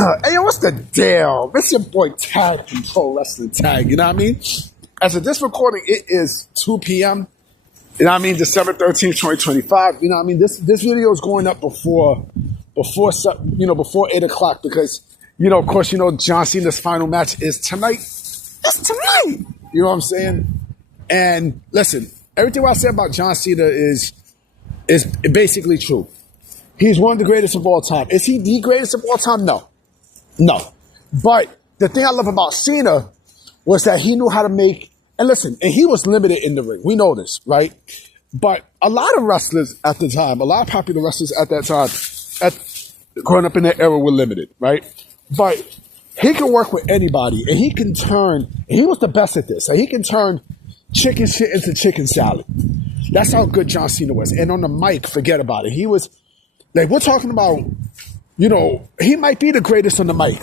Hey, yo, what's the deal? It's your boy Tag from Pro Wrestling Tag, you know what I mean? As of this recording, it is 2 p.m., you know what I mean, December 13th, 2025. You know what I mean? This video is going up before 8 o'clock because, of course, John Cena's final match is tonight. It's tonight! You know what I'm saying? And listen, everything I said about John Cena is basically true. He's one of the greatest of all time. Is he the greatest of all time? No. But the thing I love about Cena was that he knew how to make, and listen, and he was limited in the ring. We know this, right? But a lot of wrestlers at the time, a lot of popular wrestlers at that time, growing up in that era, were limited, right? But he can work with anybody, and he can turn, and he was the best at this. So he can turn chicken shit into chicken salad. That's how good John Cena was. And on the mic, forget about it. He was, like, we're talking about, he might be the greatest on the mic.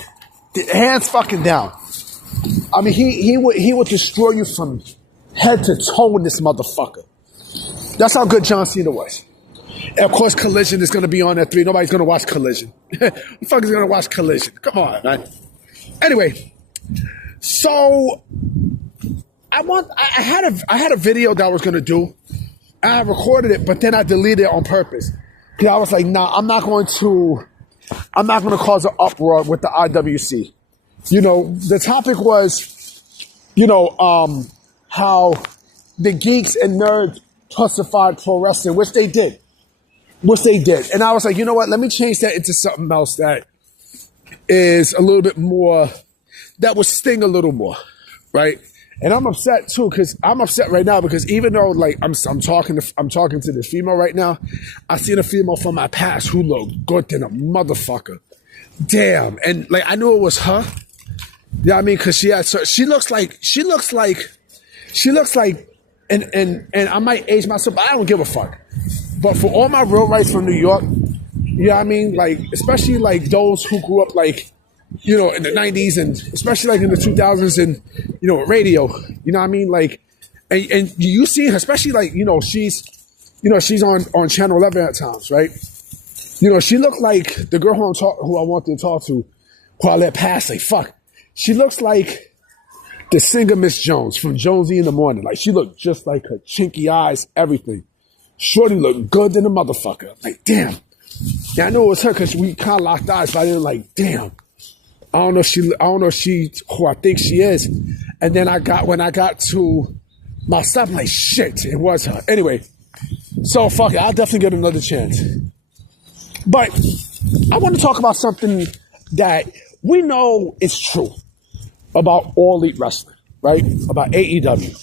Hands fucking down. I mean, he would destroy you from head to toe in this motherfucker. That's how good John Cena was. And of course, Collision is going to be on at 3. Nobody's going to watch Collision. Who the fuck is going to watch Collision? Come on, man. Anyway, so I had a video that I was going to do. I recorded it, but then I deleted it on purpose. Because I was like, nah, I'm not going to cause an uproar with the IWC. The topic was, how the geeks and nerds pussified pro wrestling, which they did. And I was like, you know what? Let me change that into something else that is a little bit more, that would sting a little more, right? And I'm upset too, because I'm upset right now because even though like I'm talking to this female right now, I seen a female from my past who looked good than a motherfucker. Damn. And like I knew it was her. You know what I mean? Because she looks like and I might age myself, but I don't give a fuck. But for all my real rights from New York, you know what I mean? Like, especially like those who grew up like, in the 90s and especially like in the 2000s and, radio, you know what I mean? Like, and you see her, especially like, she's on Channel 11 at times, right? She looked like the girl who I wanted to talk to, who I let pass, like, fuck. She looks like the singer Miss Jones from Jonesy in the Morning. Like, she looked just like her chinky eyes, everything. Shorty looked good than a motherfucker. Like, damn. Yeah, I knew it was her because we kind of locked eyes, but I didn't like, damn. I don't know if she who I think she is. And then when I got to my stop, I'm like, shit, it was her. Anyway, so fuck it, I'll definitely get another chance. But I want to talk about something that we know is true about All Elite Wrestling, right? About AEW.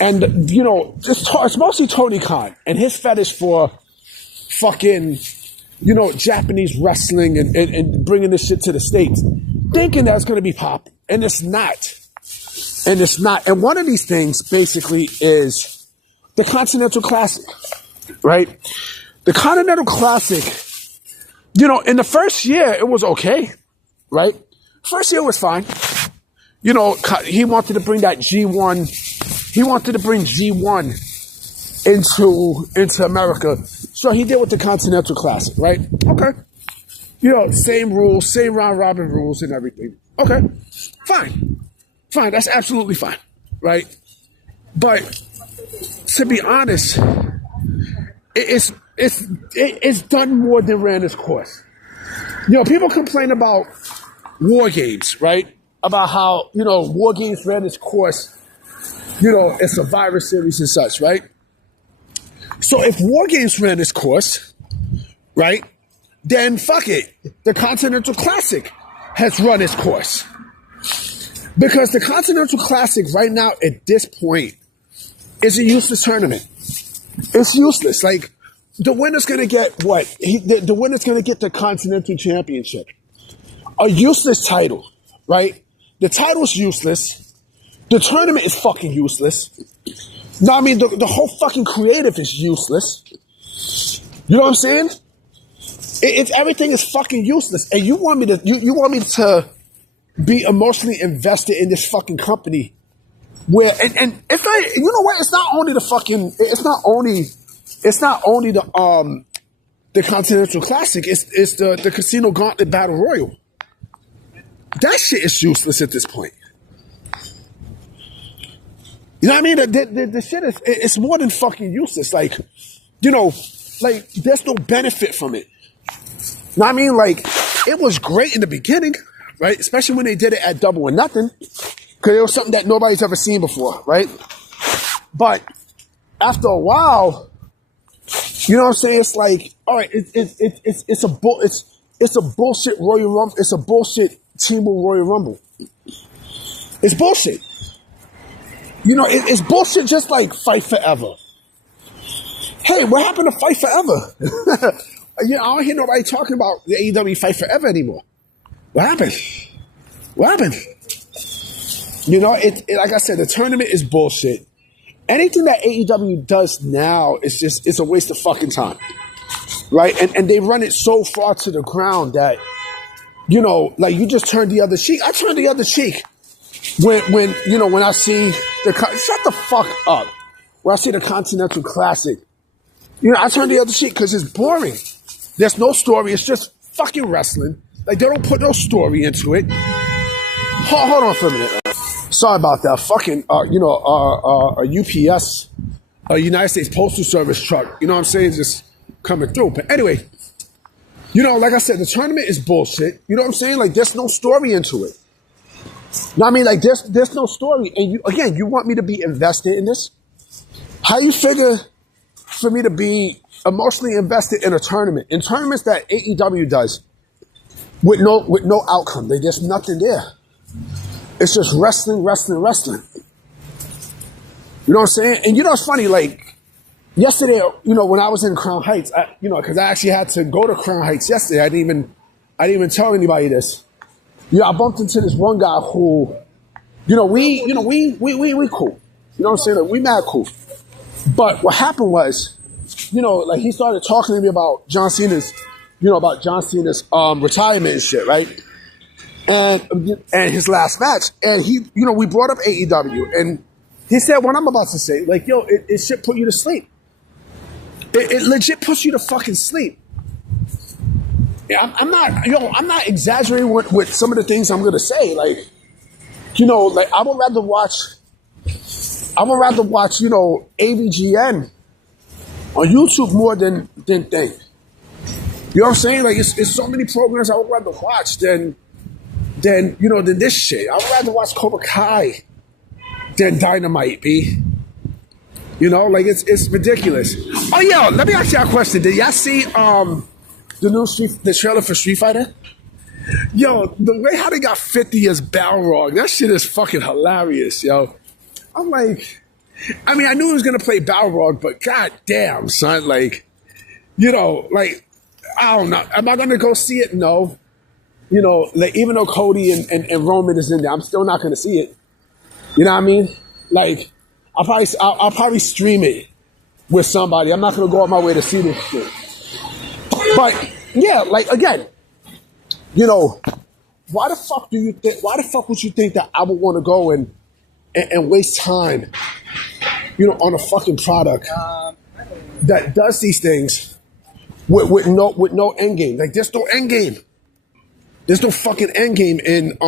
And, it's mostly Tony Khan and his fetish for fucking, Japanese wrestling and bringing this shit to the States, thinking that's going to be pop. And it's not. And one of these things basically is the Continental Classic, right? The Continental Classic, in the first year, it was okay, right? First year was fine. He wanted to bring that G1. He wanted to bring G1 into America. So he did with the Continental Classic, right? Okay. Same rules, same round robin rules and everything. Okay. Fine. That's absolutely fine, right? But to be honest, it's done more than ran its course. People complain about War Games, right? About how, War Games ran its course, in Survivor Series and such, right? So if War Games ran its course, right, then fuck it. The Continental Classic has run its course. Because the Continental Classic right now at this point is a useless tournament. It's useless. Like, the winner's going to get what? The winner's going to get the Continental Championship. A useless title, right? The title's useless. The tournament is fucking useless. No, I mean, the whole fucking creative is useless. You know what I'm saying? Everything is fucking useless. And you want me to be emotionally invested in this fucking company where, and it's like, you know what? It's not only the Continental Classic. It's the Casino Gauntlet Battle Royal. that shit is useless at this point. You know what I mean? The shit is, it's more than fucking useless. Like, you know, like, there's no benefit from it. You know what I mean? Like, it was great in the beginning, right? Especially when they did it at Double or Nothing, because it was something that nobody's ever seen before, right? But after a while, you know what I'm saying? It's like, all right, it's a bullshit Royal Rumble. It's a bullshit Team Royal Rumble. It's bullshit. You know, it's bullshit just like Fight Forever. Hey, what happened to Fight Forever? You know, I don't hear nobody talking about the AEW Fight Forever anymore. What happened? What happened? You know, like I said, the tournament is bullshit. Anything that AEW does now is just, it's a waste of fucking time. Right? And they run it so far to the ground that, you know, like you just turn the other cheek. I turn the other cheek when you know, when I see shut the fuck up. When I see the Continental Classic, you know, I turn the other cheek because it's boring. There's no story. It's just fucking wrestling. Like, they don't put no story into it. Hold on for a minute. Sorry about that. Fucking, you know, a UPS, a United States Postal Service truck, you know what I'm saying, just coming through. But anyway, you know, like I said, the tournament is bullshit. You know what I'm saying? Like, there's no story into it. You know what I mean? Like, there's no story. And you want me to be invested in this? How you figure for me to be emotionally invested in a tournament? In tournaments that AEW does with no outcome. There's nothing there. It's just wrestling. You know what I'm saying? And you know what's funny? Like, yesterday, you know, when I was in Crown Heights, you know, because I actually had to go to Crown Heights yesterday. I didn't even tell anybody this. You know, I bumped into this one guy who, you know, we cool. You know what I'm saying? Like, we mad cool. But what happened was, you know, like, he started talking to me about John Cena's retirement and shit, right? And his last match. And he, you know, we brought up AEW, and he said what I'm about to say. Like, yo, it should put you to sleep. It legit puts you to fucking sleep. Yeah, I'm not exaggerating with some of the things I'm going to say. Like, you know, like, I would rather watch, you know, AVGN on YouTube more than thing. You know what I'm saying? Like, it's so many programs I would rather watch than this shit. I would rather watch Cobra Kai than Dynamite, B. You know, like, it's ridiculous. Oh, yeah, let me ask y'all a question. Did y'all see the trailer for Street Fighter? Yo, the way how they got 50 as Balrog, that shit is fucking hilarious, yo. I'm like, I mean, I knew he was gonna play Balrog, but goddamn, son, like, you know, like, I don't know. Am I gonna go see it? No. You know, like, even though Cody and Roman is in there, I'm still not gonna see it. You know what I mean? Like, I'll probably stream it with somebody. I'm not gonna go out my way to see this shit. But yeah, like, again, you know, why the fuck would you think that I would want to go and waste time, you know, on a fucking product that does these things with no end game? Like, there's no end game. There's no fucking end game in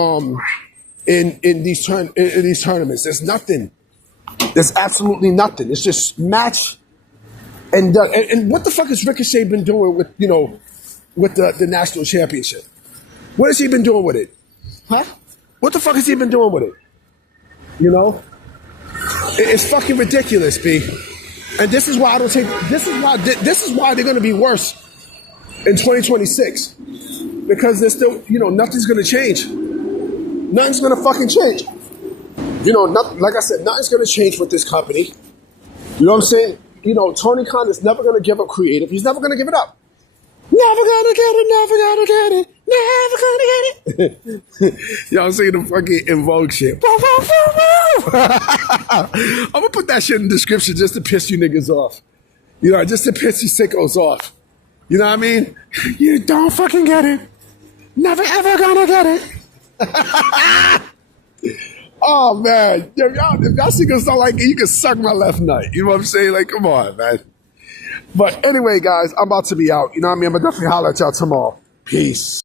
these tournaments. There's nothing. There's absolutely nothing. It's just match and done. And what the fuck has Ricochet been doing with, you know, with the national championship? What has he been doing with it? Huh? What the fuck has he been doing with it? You know? It's fucking ridiculous, B. And this is why I don't take, this is why they're going to be worse in 2026. Because there's still, you know, nothing's going to change. Nothing's going to fucking change. You know, like I said, nothing's going to change with this company. You know what I'm saying? You know, Tony Khan is never going to give up creative. He's never going to give it up. Never gonna get it, never gonna get it, never gonna get it. Y'all see the fucking in Vouge shit. I'm gonna put that shit in the description just to piss you niggas off. You know, just to piss you sickos off. You know what I mean? You don't fucking get it. Never ever gonna get it. Oh, man. If y'all sickos don't like it, you can suck my left nut. You know what I'm saying? Like, come on, man. But anyway, guys, I'm about to be out. You know what I mean? I'm going to definitely holler at y'all tomorrow. Peace.